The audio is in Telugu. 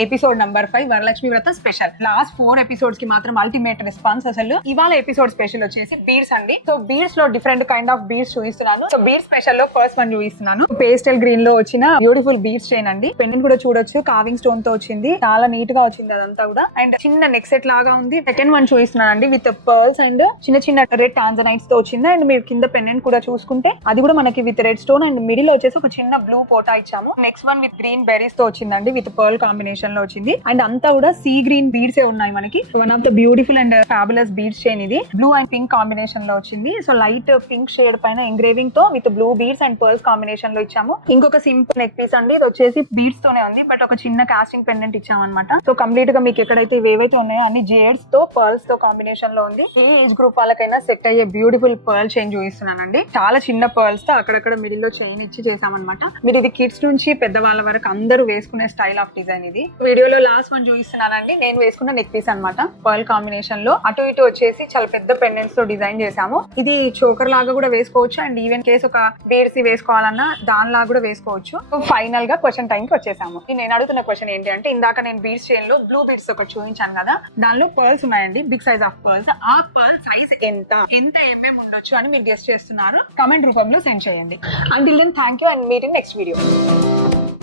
ఎపిసోడ్ నంబర్ 5 వరలక్ష్మి వ్రత స్పెషల్. లాస్ట్ 4 ఎపిసోడ్స్ కి మాత్రం అల్టిమేట్ రెస్పాన్స్. అసలు ఇవాళ ఎపిసోడ్ స్పెషల్ వచ్చేసి బీడ్స్ అండి. సో బీడ్స్ లో డిఫరెంట్ కైండ్ ఆఫ్ బీడ్స్ చూపిస్తున్నాను. సో బీడ్స్ స్పెషల్ లో ఫస్ట్ వన్ చూపిస్తున్నాను. పేస్టల్ గ్రీన్ లో వచ్చిన బ్యూటిఫుల్ బీడ్స్ చైన్ అండి. పెండెంట్ కూడా చూడొచ్చు, కావింగ్ స్టోన్ తో వచ్చింది, చాలా నీట్ గా వచ్చింది అదంతా కూడా. అండ్ చిన్న నెక్ సెట్ లాగా ఉంది. సెకండ్ వన్ చూపిస్తున్నాను అండి, విత్ పర్ల్స్ అండ్ చిన్న చిన్న రెడ్ టాంజనైట్స్ తో వచ్చింది. అండ్ మీరు కింద పెండెంట్ కూడా చూసుకుంటే అది కూడా మనకి with red stone and middle వచ్చేసి ఒక చిన్న బ్లూ పోటా ఇచ్చాము. Next one with green berries తో వచ్చిందండి, విత్ పర్ల్ కాంబినేషన్ లో వచ్చింది. అండ్ అంతా కూడా సీ గ్రీన్ బీడ్స్ ఉన్నాయి మనకి. One of the beautiful and fabulous beads chain ఇది. బ్లూ అండ్ పింక్ కాంబినేషన్ లో వచ్చింది. సో లైట్ పింక్ షేడ్ పైన ఎంగ్రేవింగ్ తో with blue beads and pearls combination లో ఇచ్చాము. ఇంకొక సింపుల్ నెక్ పీస్ అండి, ఇది వచ్చేసి బీడ్స్ తోనే ఉంది, బట్ ఒక చిన్న కాస్టింగ్ పెండెంట్ ఇచ్చాము అనమాట. సో కంప్లీట్ గా మీకు ఎక్కడైతే ఏవైతే ఉన్నాయో అన్ని జేడ్స్ తో పర్ల్స్ తో కాంబినేషన్ లో ఉంది. ఈ ఏజ్ గ్రూప్ వాళ్ళకైనా సెట్ అయ్యే బ్యూటిఫుల్ పర్ల్ చైన్ చూపిస్తున్నానండి. చాలా చిన్న పర్ల్స్ తో అక్కడక్కడ మిడిల్ లో చైన్ ఇచ్చి చేసామన్నమాట. మీరు ఇది కిడ్స్ నుంచి పెద్దవాళ్ళ వరకు అందరూ వేసుకునే స్టైల్ ఆఫ్ డిజైన్ ఇది. వీడియోలో లాస్ట్ వన్ చూపిస్తున్నానండి, నేను వేసుకున్న నెక్ పీస్ అనమాట. పర్ల్ కాంబినేషన్ లో అటు ఇటు వచ్చేసి చాలా పెద్ద పెండెంట్స్ తో డిజైన్ చేసాము. ఇది చోకర్ లాగా కూడా వేసుకోవచ్చు, అండ్ ఈవెన్ కేసు ఒక బీడ్స్ వేసుకోవాలన్నా దానిలాగా కూడా వేసుకోవచ్చు. సో ఫైనల్ గా క్వశ్చన్ టైం కి వచ్చేసాము. నేను అడుగుతున్న క్వశ్చన్ ఏంటి అంటే, ఇందాక నేను బీడ్స్ చైన్ లో బ్లూ బీడ్స్ ఒకటి చూపించాను కదా, దానిలో పర్ల్స్ ఉన్నాయండి, బిగ్ సైజ్ ఆఫ్ పర్ల్స్. ఆ పర్ల్ సైజ్ ఎంత ఎంఎం ఉండొచ్చు అని మీరు గెస్ట్ చేస్తున్నారు. కమెంట్ రూపంలో సెండ్ చేయండి. Until then thank you and meet in next video.